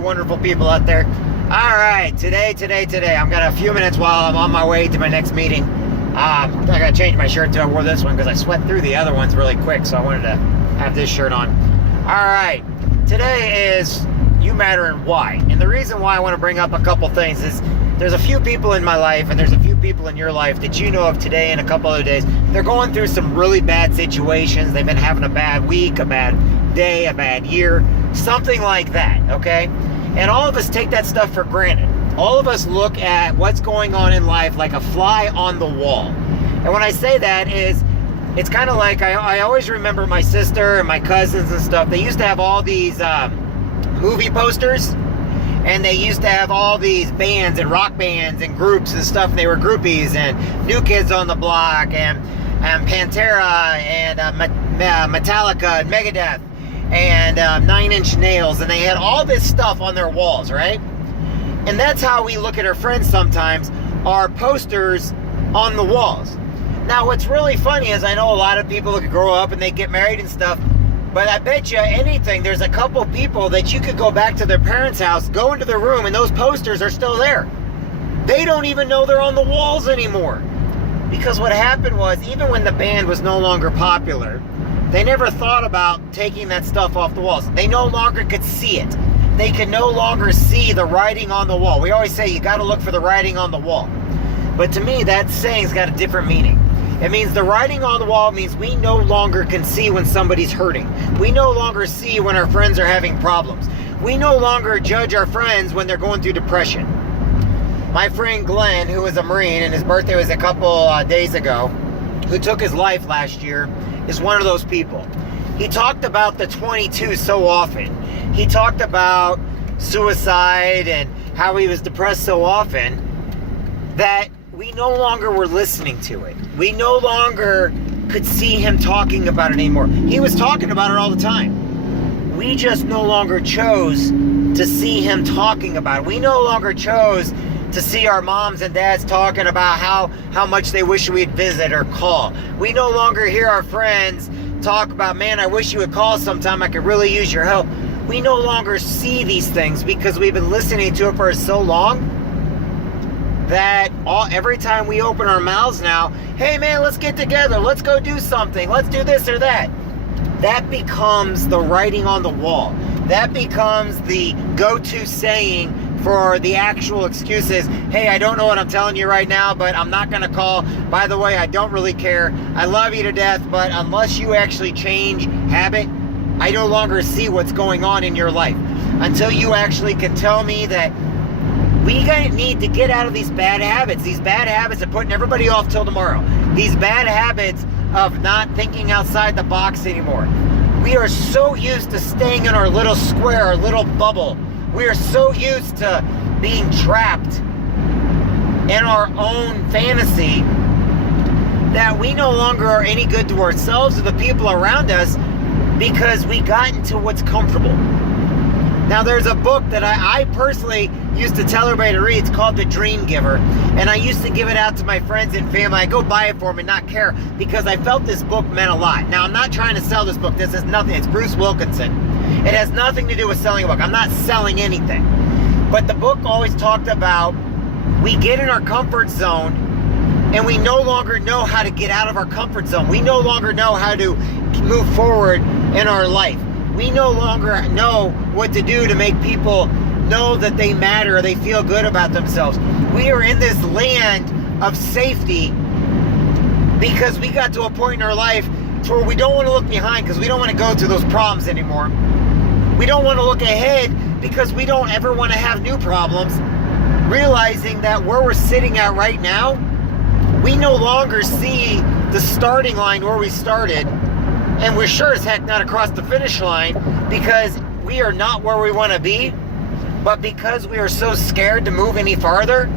you wonderful people out there. All right, today, I've got a few minutes while I'm on my way to my next meeting. I gotta change my shirt too. I wore this one because I sweat through the other ones really quick, so I wanted to have this shirt on. All right, today is You Matter and Why. And the reason why I want to bring up a couple things is there's a few people in my life and there's a few people in your life that you know of today and a couple other days. They're going through some really bad situations. They've been having a bad week, a bad day, a bad year, something like that, okay? And all of us take that stuff for granted. All of us look at what's going on in life like a fly on the wall. And when I say that is, it's kind of like I always remember my sister and my cousins and stuff. They used to have all these movie posters, and they used to have all these bands and rock bands and groups and stuff. And they were groupies and New Kids on the Block and Pantera and Metallica and Megadeth and 9 Inch Nails. And they had all this stuff on their walls, right? And that's how we look at our friends sometimes, our posters on the walls. Now, what's really funny is I know a lot of people that grow up and they get married and stuff, but I bet you anything, there's a couple people that you could go back to their parents' house, go into their room, and those posters are still there. They don't even know they're on the walls anymore. Because what happened was, even when the band was no longer popular, they never thought about taking that stuff off the walls. They no longer could see it. They could no longer see the writing on the wall. We always say you got to look for the writing on the wall. But to me, that saying's got a different meaning. It means the writing on the wall means we no longer can see when somebody's hurting. We no longer see when our friends are having problems. We no longer judge our friends when they're going through depression. My friend Glenn, who is a Marine, and his birthday was a couple days ago, who took his life last year, is one of those people. He talked about the 22 so often. He talked about suicide and how he was depressed so often that we no longer were listening to it. We no longer could see him talking about it anymore. He was talking about it all the time. We just no longer chose to see him talking about it. We no longer chose to see our moms and dads talking about how much they wish we'd visit or call. We no longer hear our friends talk about, man, I wish you would call sometime. I could really use your help. We no longer see these things because we've been listening to it for so long that every time we open our mouths now, hey man, let's get together, let's go do something, let's do this or that. That becomes the writing on the wall. That becomes the go-to saying for the actual excuses. Hey, I don't know what I'm telling you right now, but I'm not going to call. By the way, I don't really care. I love you to death, but unless you actually change habit, I no longer see what's going on in your life. Until you actually can tell me that we need to get out of these bad habits. These bad habits of putting everybody off till tomorrow. These bad habits of not thinking outside the box anymore. We are so used to staying in our little square, our little bubble. We are so used to being trapped in our own fantasy that we no longer are any good to ourselves or the people around us because we got into what's comfortable. Now, there's a book that I personally used to tell everybody to read. It's called The Dream Giver. And I used to give it out to my friends and family. I go buy it for them and not care because I felt this book meant a lot. Now, I'm not trying to sell this book. This is nothing. It's Bruce Wilkinson. It has nothing to do with selling a book. I'm not selling anything. But the book always talked about we get in our comfort zone and we no longer know how to get out of our comfort zone. We no longer know how to move forward in our life. We no longer know what to do to make people know that they matter or they feel good about themselves. We are in this land of safety because we got to a point in our life to where we don't want to look behind because we don't want to go through those problems anymore. We don't want to look ahead because we don't ever want to have new problems, realizing that where we're sitting at right now, we no longer see the starting line where we started. And we're sure as heck not across the finish line because we are not where we want to be. But because we are so scared to move any farther,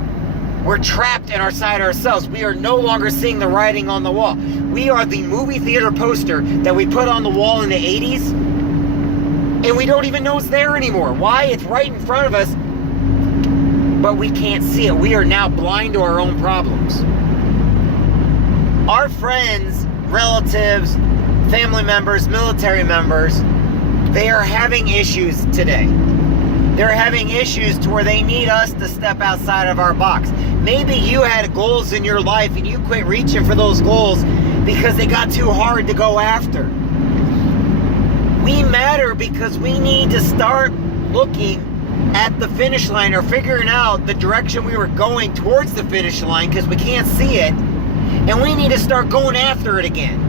we're trapped in our side ourselves. We are no longer seeing the writing on the wall. We are the movie theater poster that we put on the wall in the 80s. And we don't even know it's there anymore. Why? It's right in front of us. But we can't see it. We are now blind to our own problems. Our friends, relatives, family members, military members, they are having issues today. They're having issues to where they need us to step outside of our box. Maybe you had goals in your life and you quit reaching for those goals because they got too hard to go after. We matter because we need to start looking at the finish line, or figuring out the direction we were going towards the finish line, because we can't see it, and we need to start going after it again.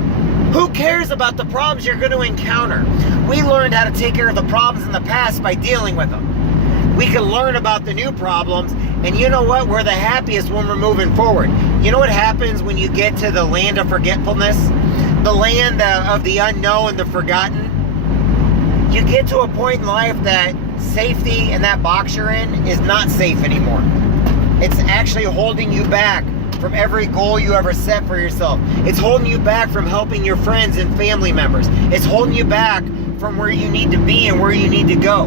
Who cares about the problems you're going to encounter? We learned how to take care of the problems in the past by dealing with them. We can learn about the new problems, and you know what? We're the happiest when we're moving forward. You know what happens when you get to the land of forgetfulness? The land of the unknown, the forgotten? You get to a point in life that safety and that box you're in is not safe anymore. It's actually holding you back from every goal you ever set for yourself. It's holding you back from helping your friends and family members. It's holding you back from where you need to be and where you need to go.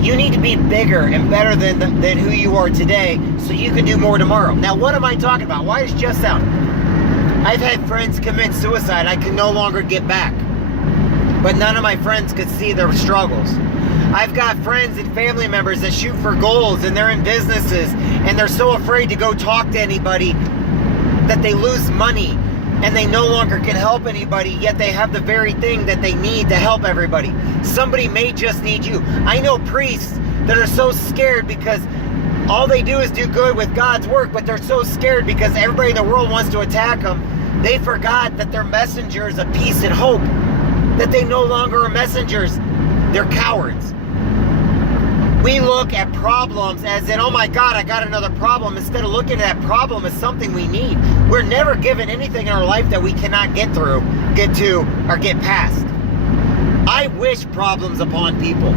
You need to be bigger and better than who you are today so you can do more tomorrow. Now, what am I talking about? Why does just sound? I've had friends commit suicide. I can no longer get back. But none of my friends could see their struggles. I've got friends and family members that shoot for goals and they're in businesses and they're so afraid to go talk to anybody that they lose money and they no longer can help anybody, yet they have the very thing that they need to help everybody. Somebody may just need you. I know priests that are so scared because all they do is do good with God's work, but they're so scared because everybody in the world wants to attack them. They forgot that they're messengers of peace and hope, that they no longer are messengers. They're cowards. We look at problems as in, oh my God, I got another problem, instead of looking at that problem as something we need. We're never given anything in our life that we cannot get through, get to, or get past. I wish problems upon people.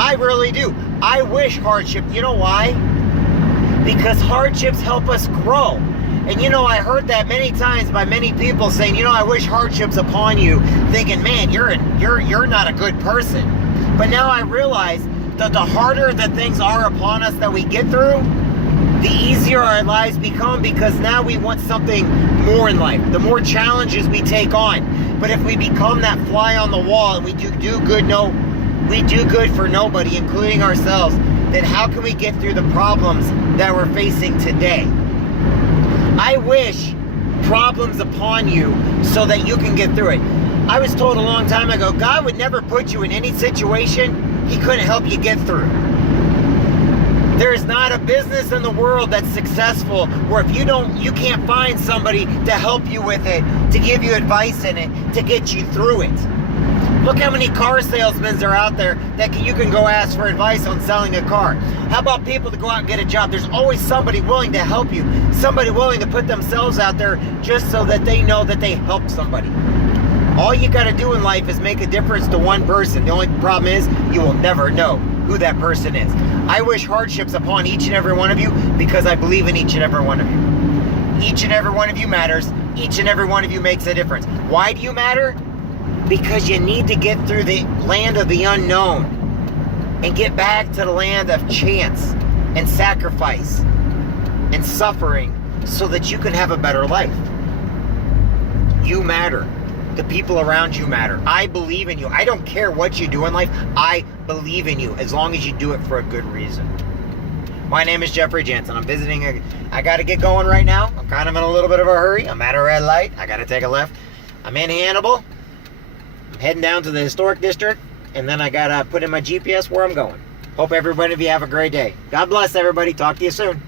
I really do. I wish hardship. You know why? Because hardships help us grow. And you know, I heard that many times by many people saying, you know, I wish hardships upon you, thinking, man, you're not a good person. But now I realize that the harder that things are upon us that we get through, the easier our lives become, because now we want something more in life. The more challenges we take on. But if we become that fly on the wall and we do good for nobody, including ourselves, then how can we get through the problems that we're facing today? I wish problems upon you so that you can get through it. I was told a long time ago, God would never put you in any situation He couldn't help you get through. There is not a business in the world that's successful where if you can't find somebody to help you with it, to give you advice in it, to get you through it. Look how many car salesmen are out there that you can go ask for advice on selling a car. How about people to go out and get a job? There's always somebody willing to help you, somebody willing to put themselves out there just so that they know that they helped somebody. All you got to do in life is make a difference to one person. The only problem is you will never know who that person is. I wish hardships upon each and every one of you because I believe in each and every one of you. Each and every one of you matters. Each and every one of you makes a difference. Why do you matter? Because you need to get through the land of the unknown and get back to the land of chance and sacrifice and suffering so that you can have a better life. You matter. The people around you matter. I believe in you. I don't care what you do in life. I believe in you as long as you do it for a good reason. My name is Jeffrey Jansen. I'm visiting. I got to get going right now. I'm kind of in a little bit of a hurry. I'm at a red light. I got to take a left. I'm in Hannibal. I'm heading down to the historic district, and then I got to put in my GPS where I'm going. Hope everybody of you have a great day. God bless everybody. Talk to you soon.